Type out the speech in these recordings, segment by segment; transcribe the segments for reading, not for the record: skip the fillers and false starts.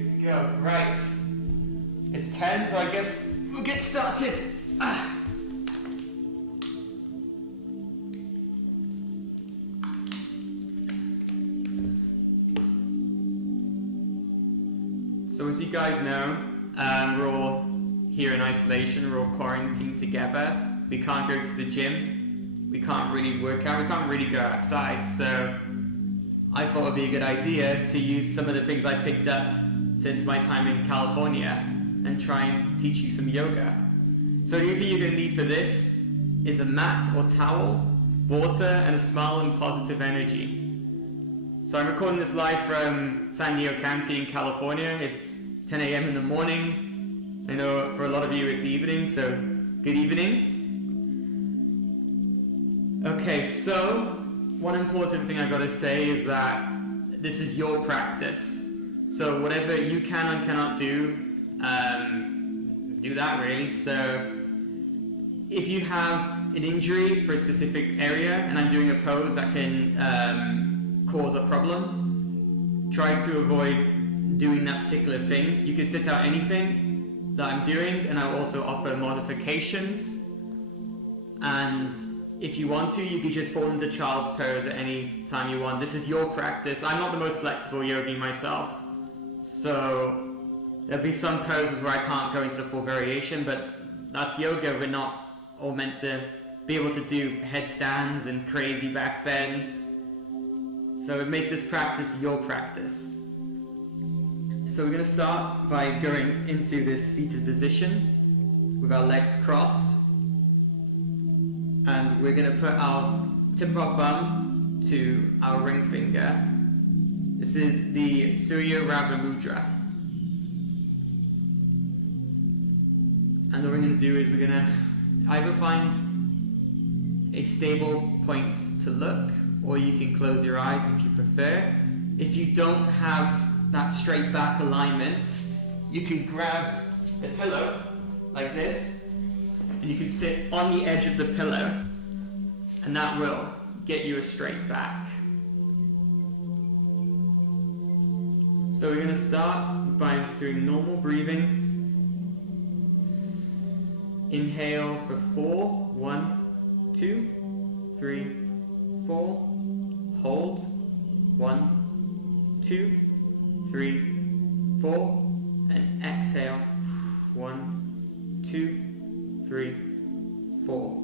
Good to go. Right. It's 10, so I guess we'll get started. So as you guys know, we're all here in isolation, we're all quarantined together. We can't go to the gym, we can't really work out, we can't really go outside, so I thought it would be a good idea to use some of the things I picked up since my time in California and try and teach you some yoga. So the only thing you're going to need for this is a mat or towel, water, and a smile and positive energy. So I'm recording this live from San Diego County in California. It's 10 a.m. in the morning. I know for a lot of you it's evening, so good evening. Okay, so one important thing I gotta say is that this is your practice. So whatever you can and cannot do, do that really. So if you have an injury for a specific area and I'm doing a pose that can cause a problem, try to avoid doing that particular thing. You can sit out anything that I'm doing, and I'll also offer modifications. And if you want to, you can just fall into child's pose at any time you want. This is your practice. I'm not the most flexible yogi myself, so there'll be some poses where I can't go into the full variation, but that's yoga. We're not all meant to be able to do headstands and crazy back bends. So make this practice your practice. So we're going to start by going into this seated position with our legs crossed. And we're going to put our tip of our thumb to our ring finger. This is the Surya Rava Mudra. And what we're going to do is we're going to either find a stable point to look, or you can close your eyes if you prefer. If you don't have that straight back alignment, you can grab a pillow like this, and you can sit on the edge of the pillow, and that will get you a straight back. So we're going to start by just doing normal breathing. Inhale for 4, 1, 2, 3, 4. Hold, 1, 2, 3, 4, and exhale, 1, 2, 3, 4.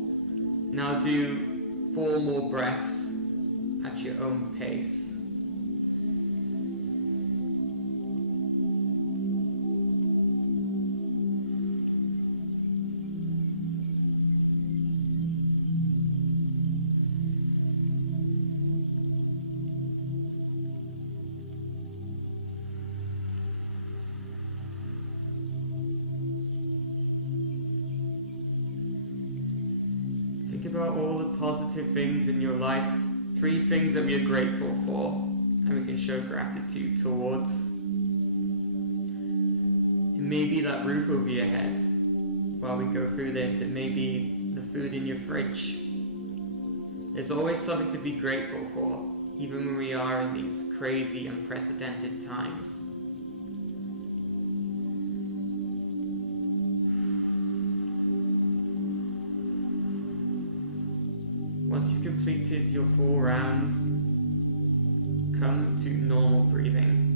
Now do 4 more breaths at your own pace. Think about all the positive things in your life, 3 things that we are grateful for, and we can show gratitude towards. It may be that roof over your head while we go through this. It may be the food in your fridge. There's always something to be grateful for, even when we are in these crazy, unprecedented times. Once you've completed your 4 rounds, come to normal breathing.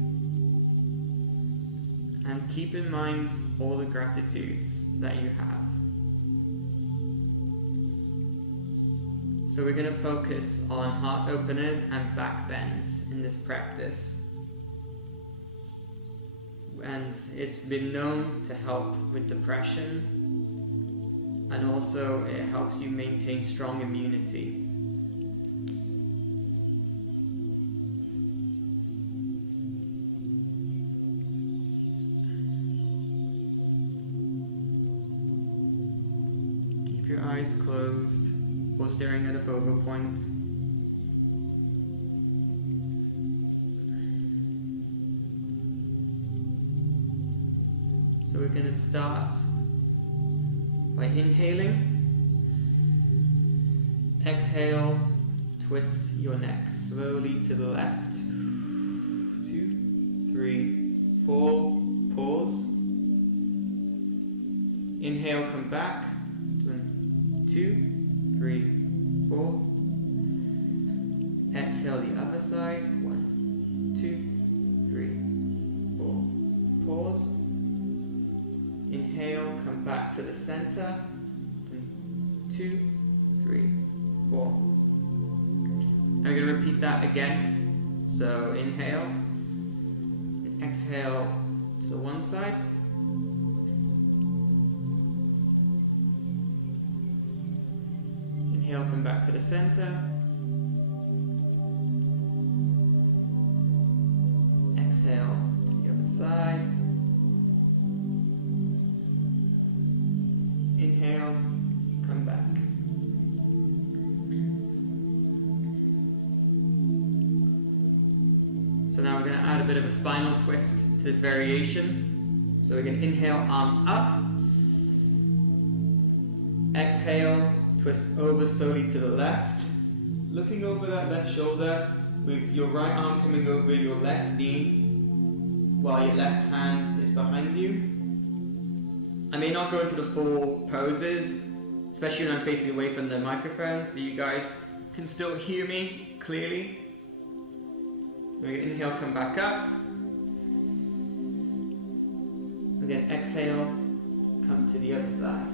And keep in mind all the gratitudes that you have. So we're going to focus on heart openers and back bends in this practice. And it's been known to help with depression, and also it helps you maintain strong immunity. Keep your eyes closed or staring at a focal point. So we're going to start by inhaling. Exhale, twist your neck slowly to the left. 2, 3, 4. Inhale, come back. 1, 2, 3, 4. Exhale the other side. 1, 2, 3, 4. Pause. Inhale, come back to the center. 1, 2, 3, 4. And we're going to repeat that again. So inhale, and exhale to the one side. Inhale, come back to the center. Exhale to the other side. Inhale, come back. So now we're going to add a bit of a spinal twist to this variation. So we're going to inhale, arms up. Exhale, twist over slowly to the left. Looking over that left shoulder with your right arm coming over your left knee while your left hand is behind you. I may not go into the full poses, especially when I'm facing away from the microphone, so you guys can still hear me clearly. We're going to inhale, come back up. We're going to exhale, come to the other side.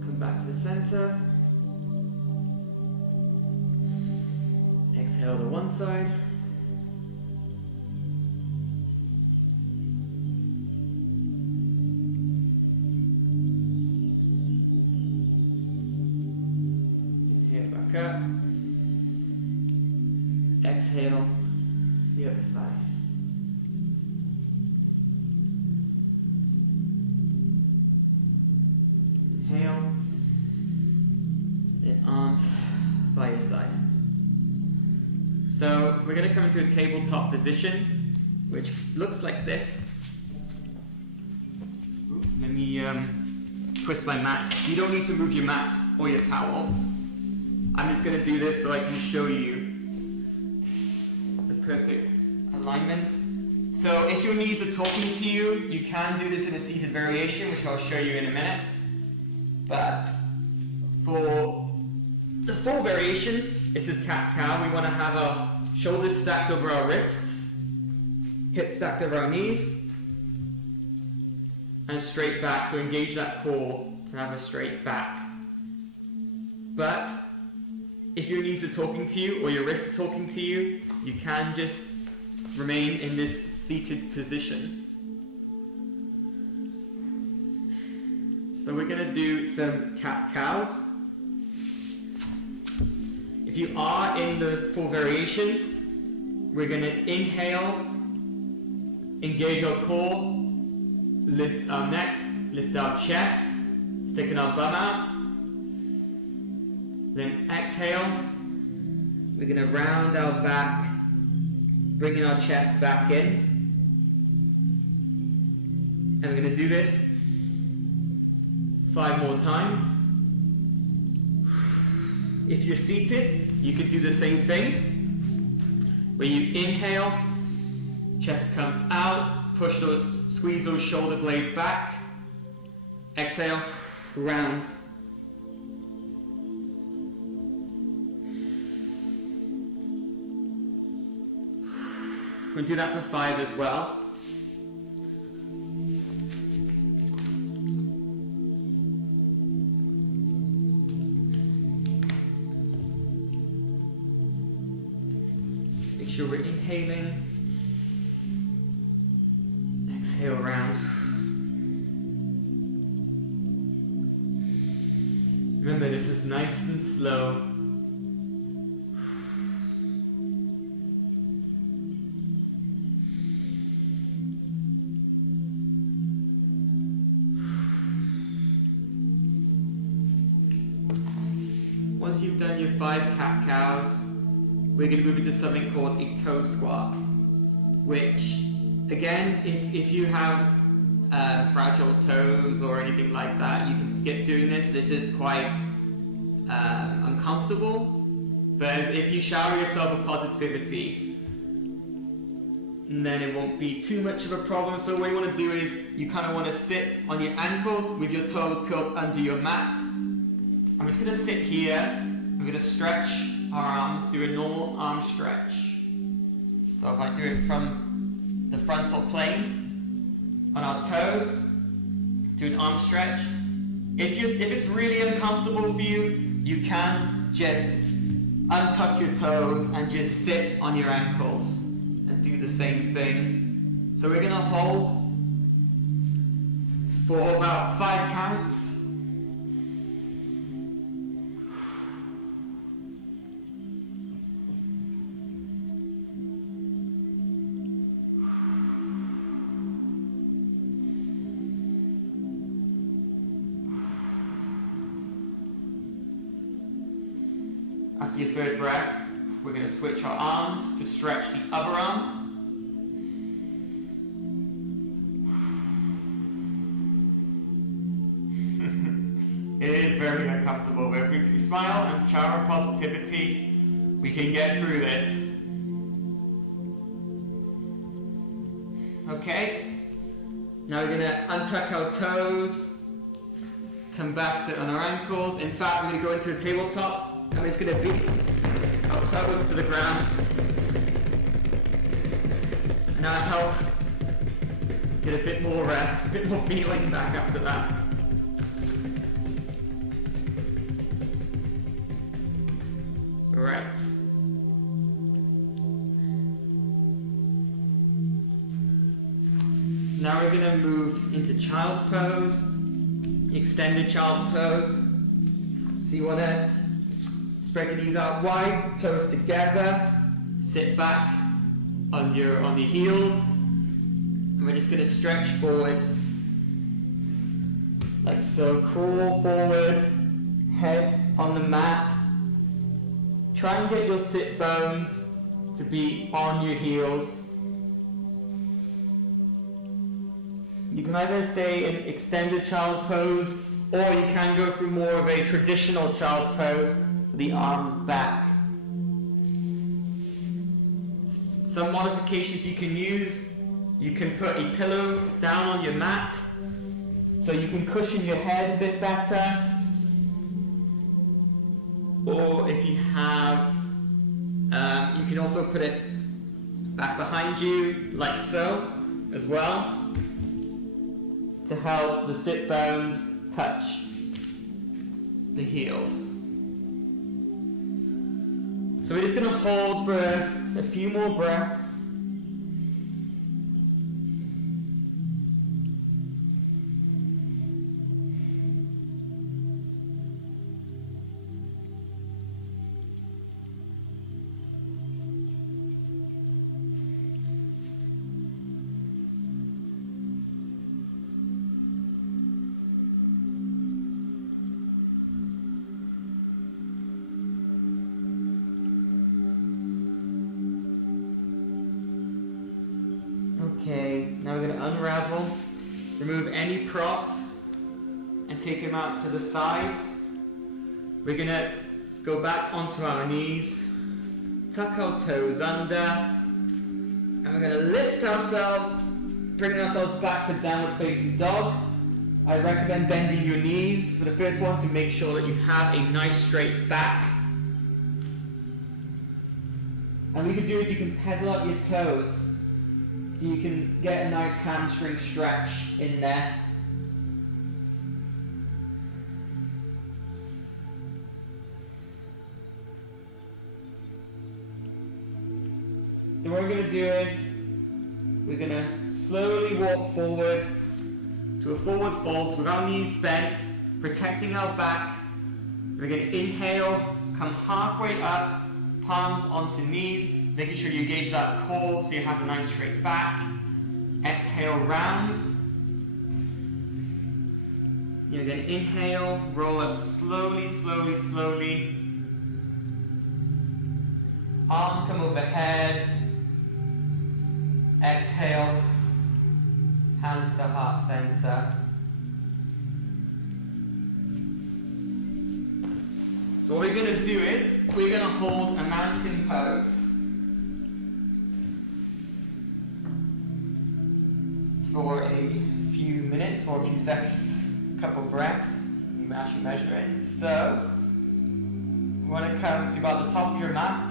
Come back to the center. Exhale to one side. Up. Exhale, the other side. Inhale, and arms by your side. So we're going to come into a tabletop position, which looks like this. Let me twist my mat. You don't need to move your mat or your towel. I'm just going to do this so I can show you the perfect alignment. So if your knees are talking to you, you can do this in a seated variation, which I'll show you in a minute. But for the full variation, this is cat-cow. We want to have our shoulders stacked over our wrists, hips stacked over our knees, and straight back. So engage that core to have a straight back. But if your knees are talking to you or your wrists are talking to you, you can just remain in this seated position. So we're going to do some cat-cows. If you are in the full variation, we're going to inhale, engage our core, lift our neck, lift our chest, sticking our bum out. Then exhale, we're going to round our back, bringing our chest back in. And we're going to do this 5 more times. If you're seated, you can do the same thing. Where you inhale, chest comes out, squeeze those shoulder blades back. Exhale, round. We'll do that for 5 as well. Make sure we're inhaling. Exhale round. Remember, this is nice and slow. Once you've done your 5 cat-cows, we're going to move into something called a toe squat, which, again, if you have fragile toes or anything like that, you can skip doing this. This is quite uncomfortable. But if you shower yourself with positivity, then it won't be too much of a problem. So what you want to do is you kind of want to sit on your ankles with your toes curled under your mat. I'm just going to sit here. I'm going to stretch our arms, do a normal arm stretch. So if I do it from the frontal plane on our toes, do an arm stretch. If it's really uncomfortable for you, you can just untuck your toes and just sit on your ankles and do the same thing. So we're going to hold for about 5 counts. After your third breath, we're going to switch our arms to stretch the other arm. It is very uncomfortable, but if we smile and shower positivity, we can get through this. Okay, now we're going to untuck our toes, come back, sit on our ankles. In fact, we're going to go into a tabletop. And we're just going to beat our toes to the ground. And that'll help get a bit more feeling back after that. Right. Now we're going to move into child's pose, extended child's pose. So you want to spread your knees out wide, toes together, sit back on your heels, and we're just going to stretch forward, like so. Crawl forward, head on the mat. Try and get your sit bones to be on your heels. You can either stay in extended child's pose, or you can go through more of a traditional child's pose, the arms back. Some modifications you can use, you can put a pillow down on your mat so you can cushion your head a bit better. Or if you have, you can also put it back behind you like so as well to help the sit bones touch the heels. So we're just going to hold for a few more breaths. Okay, now we're going to unravel, remove any props, and take them out to the side. We're going to go back onto our knees, tuck our toes under, and we're going to lift ourselves, bringing ourselves back to downward facing dog. I recommend bending your knees for the first one to make sure that you have a nice straight back. And what you can do is you can pedal up your toes, so you can get a nice hamstring stretch in there. Then what we're going to do is we're going to slowly walk forward to a forward fold with our knees bent, protecting our back. We're going to inhale, come halfway up, palms onto knees, making sure you engage that core so you have a nice straight back. Exhale, round. You're going to inhale, roll up slowly, slowly, slowly. Arms come overhead. Exhale, hands to heart center. So what we're going to do is, we're going to hold a mountain pose for a few minutes or a few seconds, a couple breaths, you actually measure it. So, we want to come to about the top of your mat,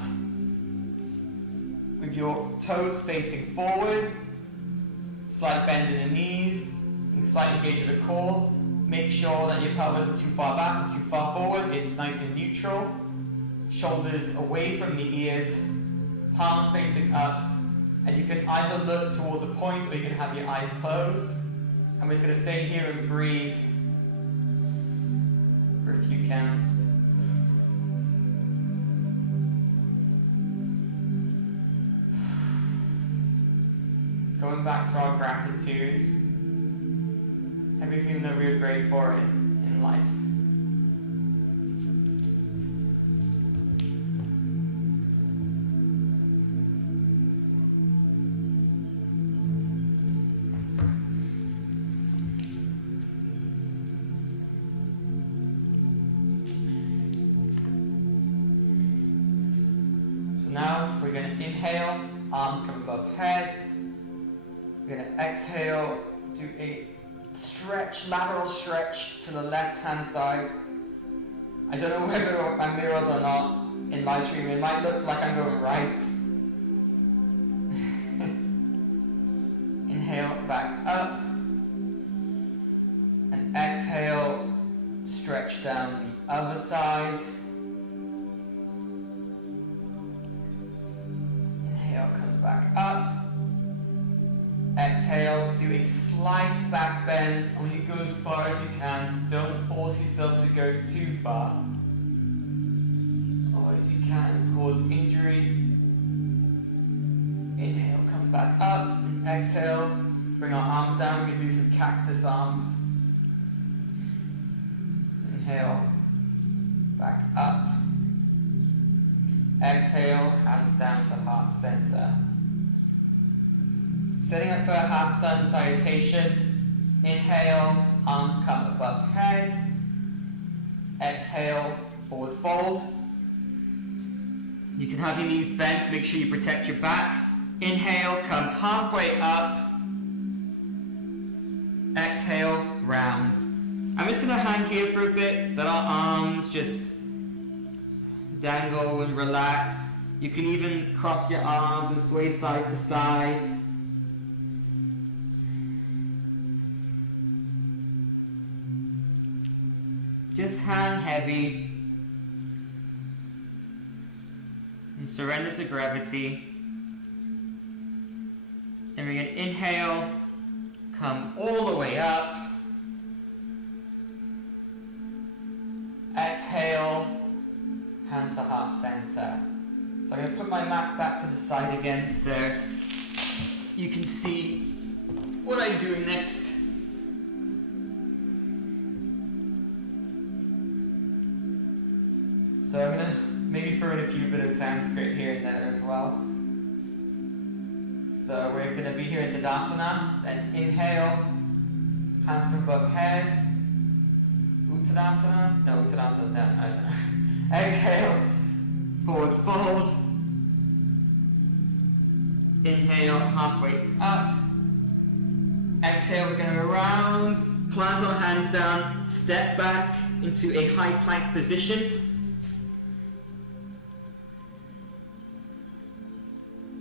with your toes facing forward, slight bend in the knees, and slight engage of the core. Make sure that your pelvis isn't too far back or too far forward, it's nice and neutral. Shoulders away from the ears, palms facing up, and you can either look towards a point or you can have your eyes closed. And we're just going to stay here and breathe for a few counts. Going back to our gratitude, everything that we're grateful for in life. So now we're going to inhale, arms come above head. We're going to exhale, do a stretch, lateral stretch to the left hand side. I don't know whether I'm mirrored or not in live stream. It might look like I'm going right. Inhale, back up. And exhale, stretch down the other side. Inhale, comes back up. Exhale, do a slight back bend, only go as far as you can, don't force yourself to go too far, or as you can cause injury. Inhale, come back up, and exhale, bring our arms down, we can do some cactus arms. Inhale, back up, exhale, hands down to heart center. Setting up for a half sun salutation. Inhale, arms come above head. Exhale, forward fold. You can have your knees bent, make sure you protect your back. Inhale, comes halfway up. Exhale, rounds. I'm just going to hang here for a bit, let our arms just dangle and relax. You can even cross your arms and sway side to side. Just hang heavy and surrender to gravity. And we're going to inhale, come all the way up. Exhale, hands to heart center. So I'm going to put my mat back to the side again so you can see what I'm doing next. So I'm going to maybe throw in a few bit of Sanskrit here and there as well. So we're going to be here in Tadasana, then inhale, hands come above head, Uttanasana, no, Uttanasana is down, exhale, forward fold, inhale, halfway up, exhale, we're going to go around, plant our hands down, step back into a high plank position.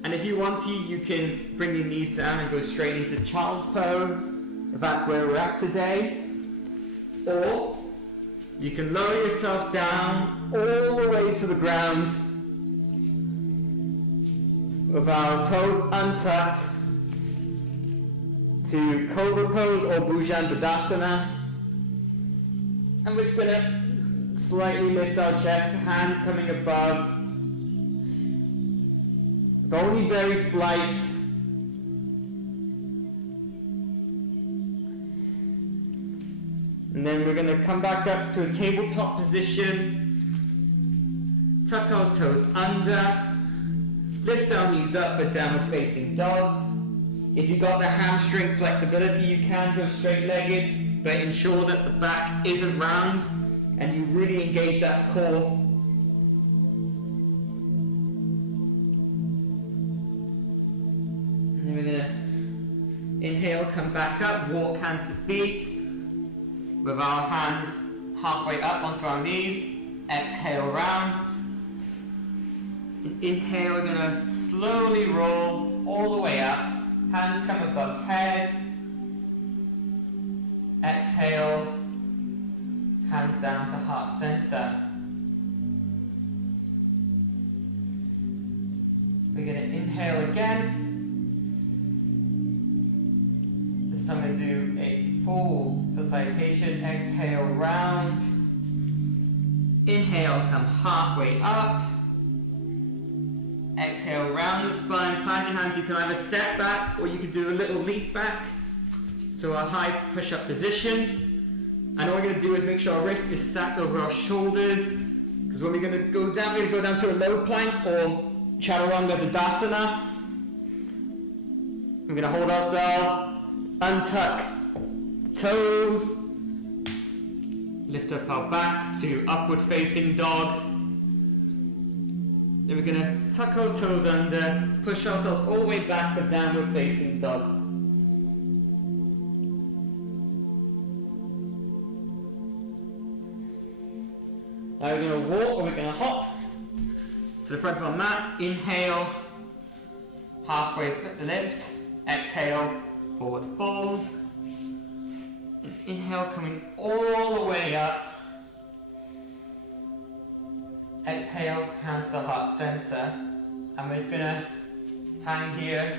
And if you want to, you can bring your knees down and go straight into child's pose, if that's where we're at today. Or you can lower yourself down all the way to the ground with our toes untucked to Cobra pose or Bhujangadasana. And we're just going to slightly lift our chest, hands coming above. Only very slight. And then we're going to come back up to a tabletop position. Tuck our toes under. Lift our knees up for downward facing dog. If you've got the hamstring flexibility, you can go straight legged, but ensure that the back isn't round and you really engage that core. And then we're gonna inhale, come back up, walk hands to feet with our hands halfway up onto our knees. Exhale, round. And inhale, we're gonna slowly roll all the way up. Hands come above head. Exhale, hands down to heart center. We're gonna inhale again. This time we're going to do a full salutation. Exhale, round. Inhale, come halfway up. Exhale, round the spine. Plant your hands. You can either step back or you can do a little leap back. So a high push-up position. And all we're going to do is make sure our wrist is stacked over our shoulders. Because when we're going to go down, we're going to go down to a low plank or chaturanga tadasana. We're going to hold ourselves. Untuck toes, lift up our back to upward facing dog. Then we're going to tuck our toes under, push ourselves all the way back for downward facing dog. Now we're going to walk or we're going to hop to the front of our mat. Inhale, halfway lift, exhale, forward fold. And inhale, coming all the way up. Exhale, hands to heart center. And we're just gonna hang here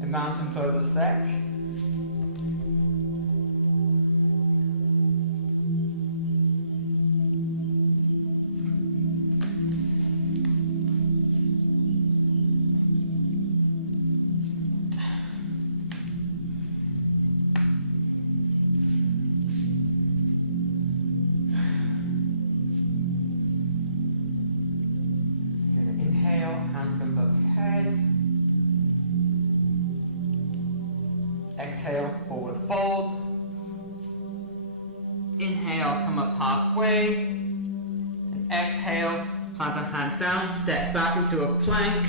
in mountain pose a sec. Exhale, forward fold. Inhale, come up halfway. And exhale, plant our hands down, step back into a plank.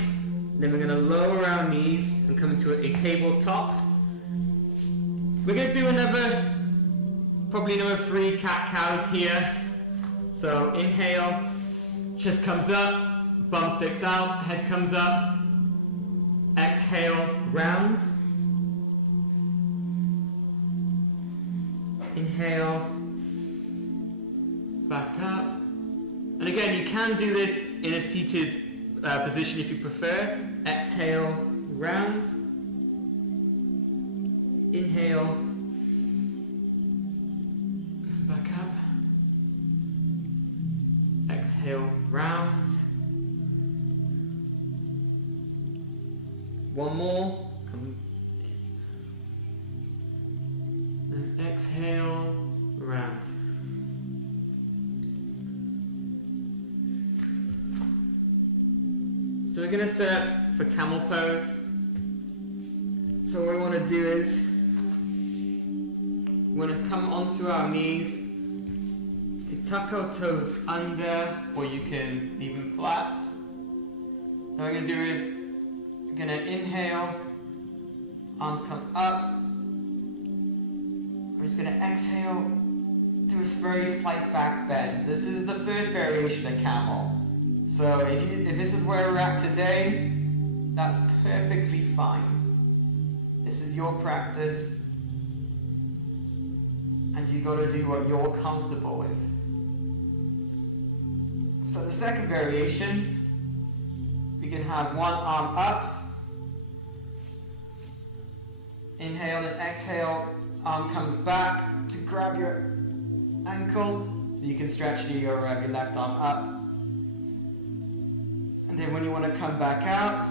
Then we're going to lower our knees and come into a tabletop. We're going to do probably another 3 cat-cows here. So inhale, chest comes up, bum sticks out, head comes up. Exhale, round. Inhale, back up. And again, you can do this in a seated position if you prefer. Exhale, round. Inhale, back up. Exhale, round. One more. And exhale, round. So we're going to set up for camel pose. So what we want to do is we're going to come onto our knees. You can tuck our toes under, or you can leave them flat. What we're going to do is we're going to inhale, arms come up. We're just going to exhale, do a very slight back bend. This is the first variation of camel. So if this is where we're at today, that's perfectly fine. This is your practice, and you got to do what you're comfortable with. So the second variation, we can have one arm up, inhale and exhale, arm comes back to grab your ankle, so you can stretch your left arm up. And then when you want to come back out,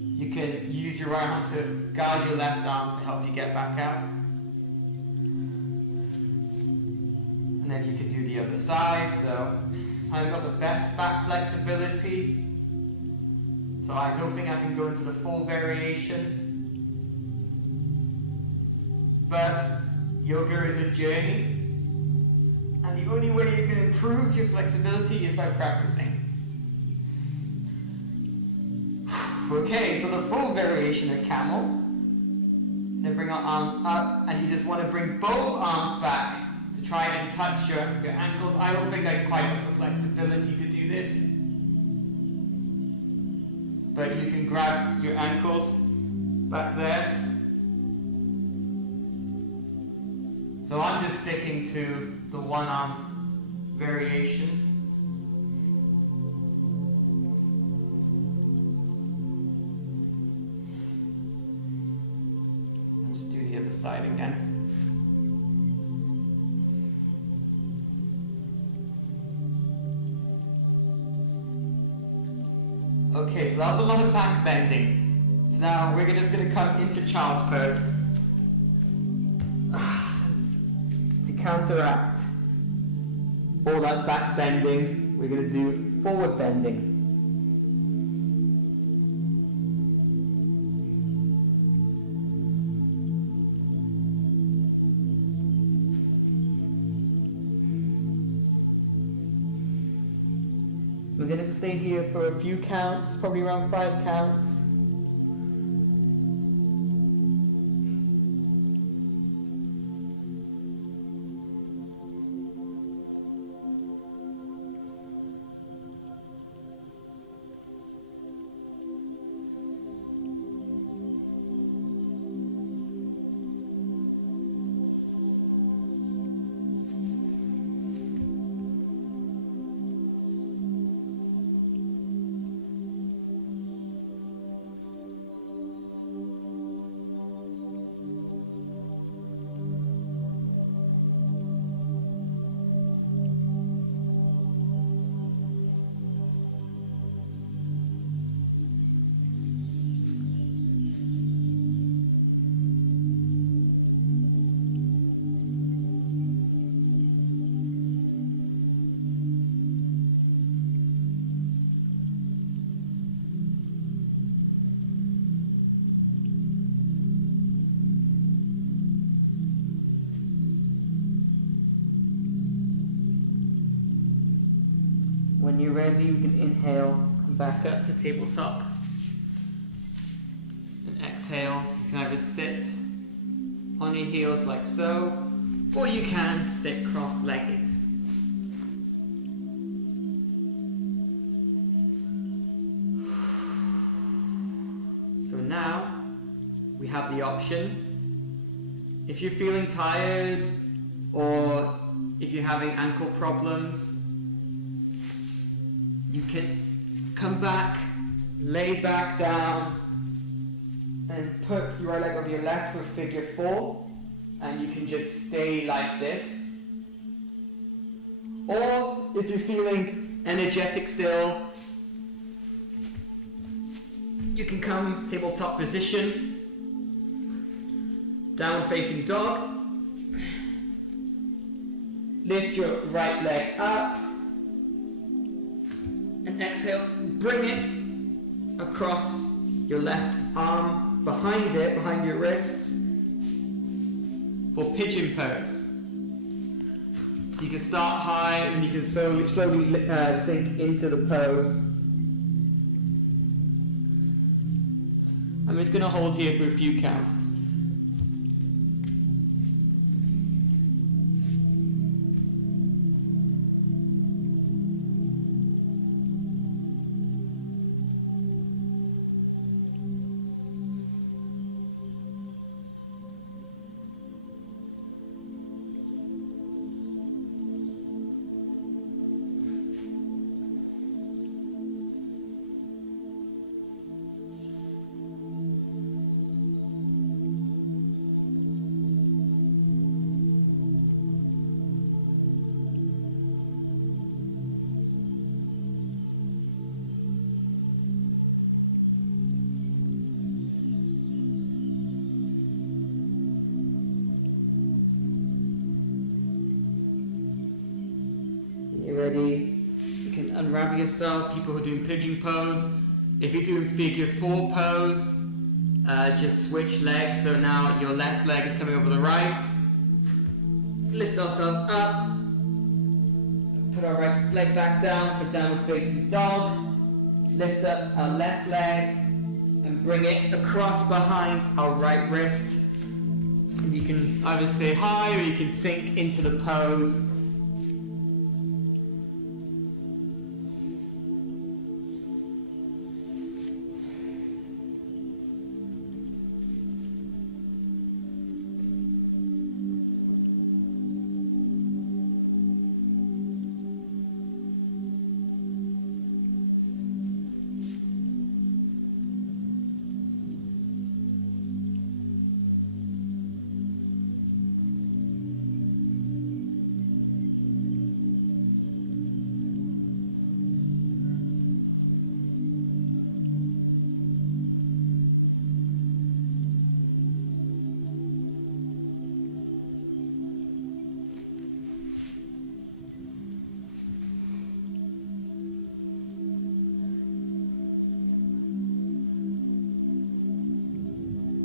you can use your right arm to guide your left arm to help you get back out. And then you can do the other side. So I've got the best back flexibility. So I don't think I can go into the full variation. But yoga is a journey. And the only way you can improve improve your flexibility is by practicing. Okay, so the full variation of camel. Then bring our arms up, and you just want to bring both arms back to try and touch your ankles. I don't think I quite have the flexibility to do this, but you can grab your ankles back there. So I'm just sticking to the one-armed variation. Let's do the other side again. Okay, so that was a lot of back bending. So now we're just going to come into child's pose. To counteract all that back bending, we're going to do forward bending. We're going to stay here for a few counts, probably around 5 counts. When you're ready, you can inhale, come back up to tabletop, and exhale. You can either sit on your heels like so, or you can sit cross-legged. So now we have the option. If you're feeling tired, or if you're having ankle problems, you can come back, lay back down, and put your right leg on your left for figure 4, and you can just stay like this. Or if you're feeling energetic still, you can come tabletop position, down facing dog, lift your right leg up, and exhale, bring it across your left arm, behind it, behind your wrists, for pigeon pose. So you can start high and you can slowly sink into the pose. I'm just going to hold here for a few counts. Ready, you can unravel yourself. People who are doing pigeon pose, if you're doing figure 4 pose, just switch legs. So now your left leg is coming over the right. Lift ourselves up, Put our right leg back down for downward facing dog. Lift up our left leg and bring it across behind our right wrist. And you can either stay high or you can sink into the pose.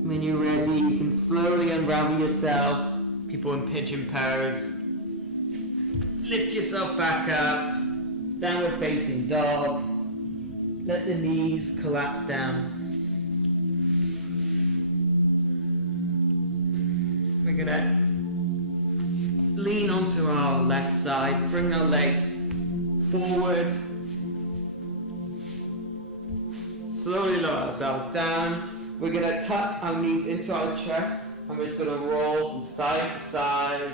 When you're ready, you can slowly unravel yourself. People in pigeon pose. Lift yourself back up. Downward facing dog. Let the knees collapse down. We're gonna lean onto our left side. Bring our legs forward. Slowly lower ourselves down. We're going to tuck our knees into our chest and we're just going to roll from side to side,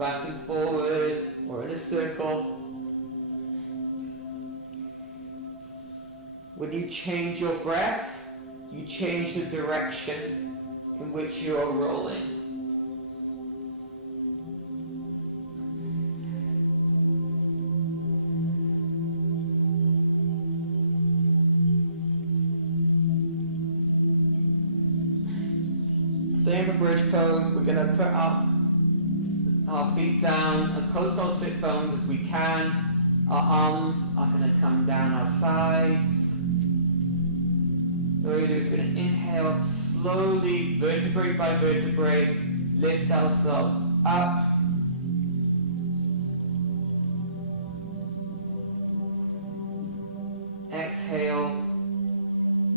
back and forward, or in a circle. When you change your breath, you change the direction in which you are rolling. Same for bridge pose, we're going to put up our feet down as close to our sit bones as we can. Our arms are going to come down our sides. What we're going to do is we're going to inhale slowly, vertebrae by vertebrae, lift ourselves up. Exhale,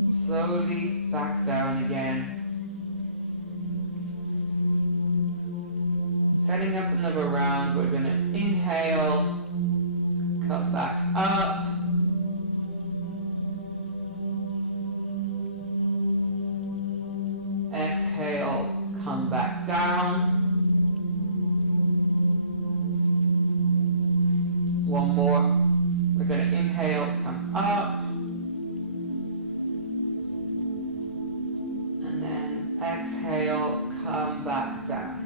slowly back down again. Setting up another round, we're going to inhale, come back up. Exhale, come back down. One more. We're going to inhale, come up. And then exhale, come back down.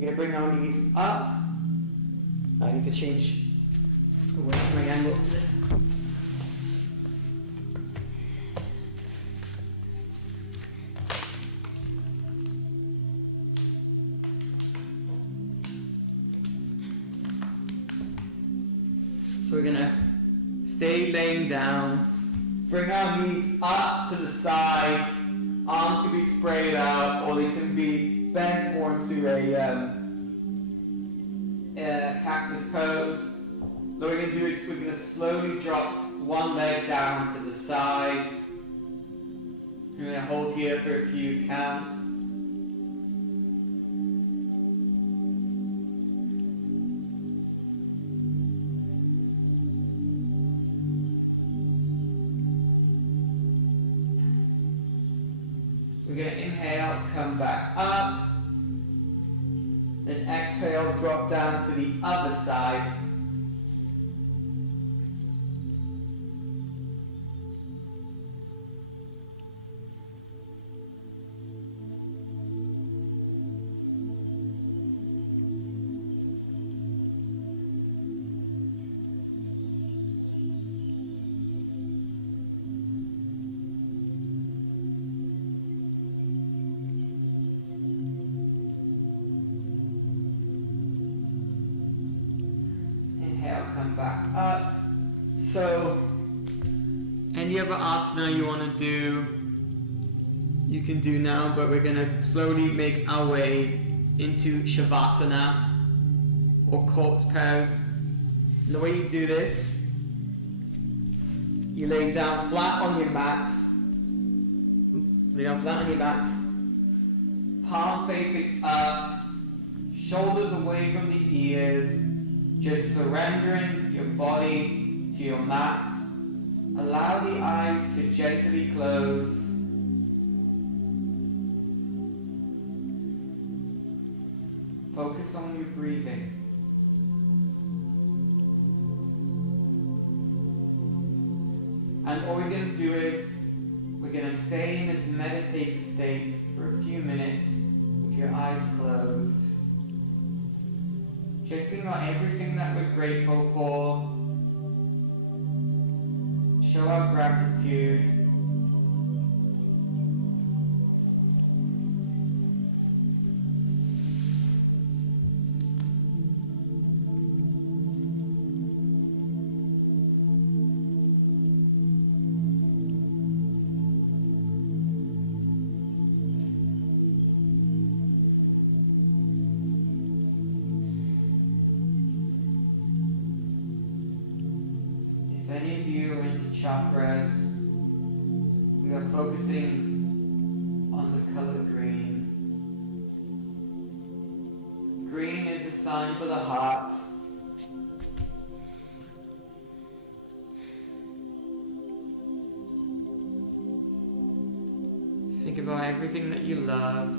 We're going to bring our knees up. I need to change the way my angle to this. So we're going to stay laying down. Bring our knees up to the side. Arms can be sprayed out or they can be bent more into a cactus pose. What we're going to do is we're going to slowly drop one leg down to the side. We're going to hold here for a few counts. We're going to inhale, come back up. Then exhale, drop down to the other side. Back up. So, any other asana you want to do, you can do now, but we're going to slowly make our way into Shavasana or corpse pose. And the way you do this, you lay down flat on your mat. Lay down flat on your mat. Palms facing up, shoulders away from the ears, just surrendering your body to your mat. Allow the eyes to gently close. Focus on your breathing. And all we're going to do is, we're going to stay in this meditative state for a few minutes with your eyes closed. Just think about everything that we're grateful for. Show our gratitude. If any of you are into chakras, we are focusing on the color green. Green is a sign for the heart. Think about everything that you love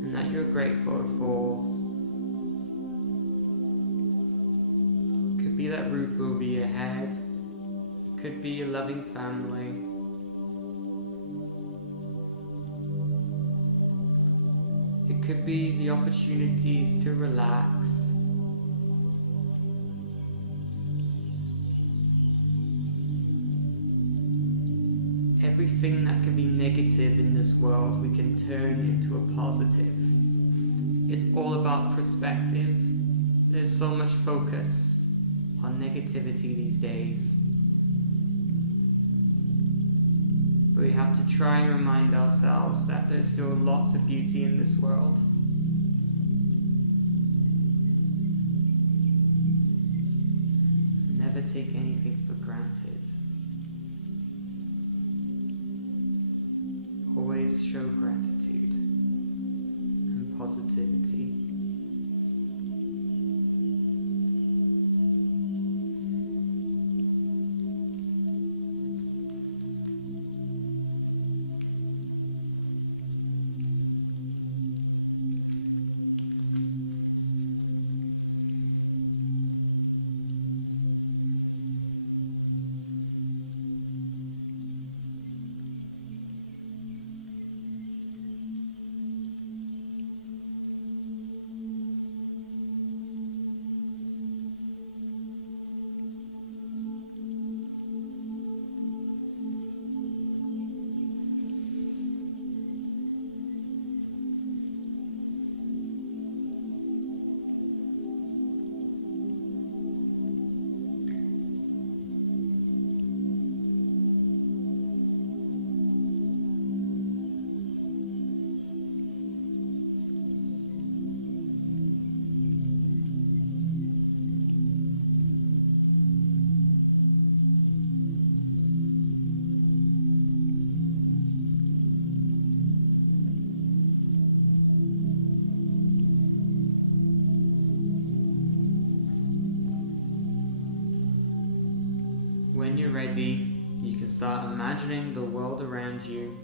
and that you're grateful for. Could be that roof over your head, could be your loving family. It could be the opportunities to relax. Everything that can be negative in this world, we can turn into a positive. It's all about perspective. There's so much focus on negativity these days. But we have to try and remind ourselves that there's still lots of beauty in this world. Never take anything for granted. Always show gratitude and positivity. When you're ready, you can start imagining the world around you,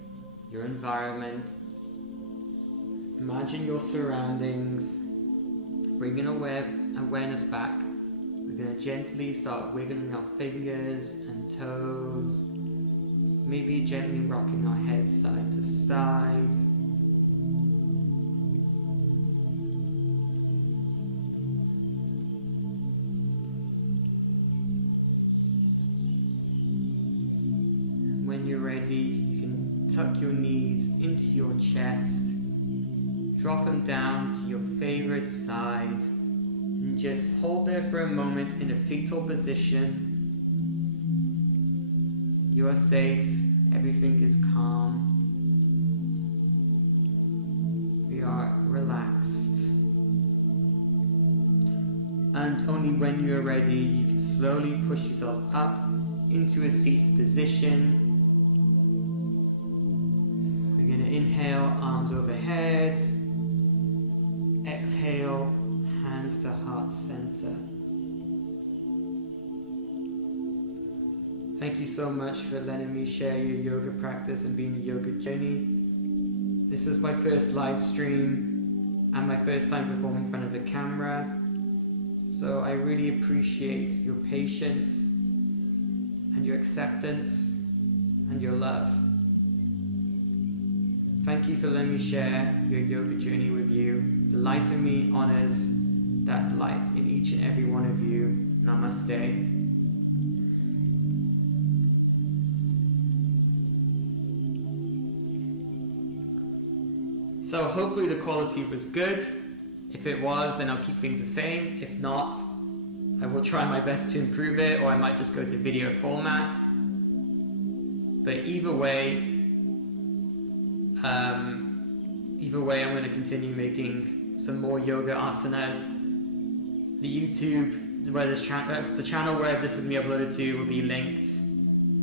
your environment. Imagine your surroundings. Bringing awareness back. We're going to gently start wiggling our fingers and toes. Maybe gently rocking our head side to side. When you're ready, you can tuck your knees into your chest, drop them down to your favorite side, and just hold there for a moment in a fetal position. You are safe, Everything is calm. We are relaxed. And only when you're ready, you can slowly push yourselves up into a seated position. We're going to inhale, arms overhead. Exhale, hands to heart center. Thank you so much for letting me share your yoga practice and being your yoga journey. This is my first live stream and my first time performing in front of a camera. So I really appreciate your patience and your acceptance and your love. Thank you for letting me share your yoga journey with you. The light in me honors that light in each and every one of you. Namaste. So hopefully the quality was good. If it was, then I'll keep things the same. If not, I will try my best to improve it, or I might just go to video format. But either way, I'm going to continue making some more yoga asanas. The YouTube, where the channel where this is going to be uploaded to will be linked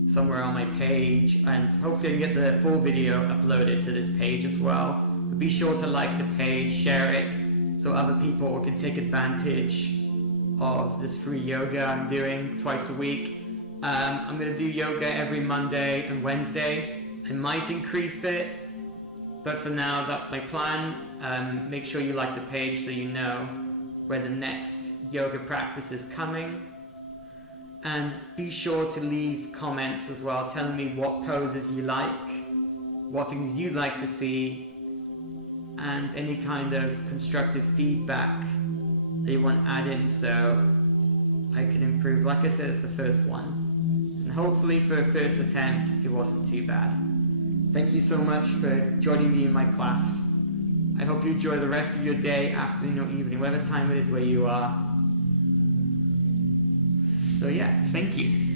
somewhere on my page, and hopefully I can get the full video uploaded to this page as well. But be sure to like the page, share it, so other people can take advantage of this free yoga I'm doing twice a week. I'm going to do yoga every Monday and Wednesday. I might increase it, but for now that's my plan. Make sure you like the page so you know where the next yoga practice is coming. And be sure to leave comments as well, telling me what poses you like, what things you'd like to see, and any kind of constructive feedback that you want to add in so I can improve. Like I said, it's the first one, and hopefully for a first attempt it wasn't too bad. Thank you so much for joining me in my class. I hope you enjoy the rest of your day, afternoon or evening, whatever time it is where you are. So yeah, thank you.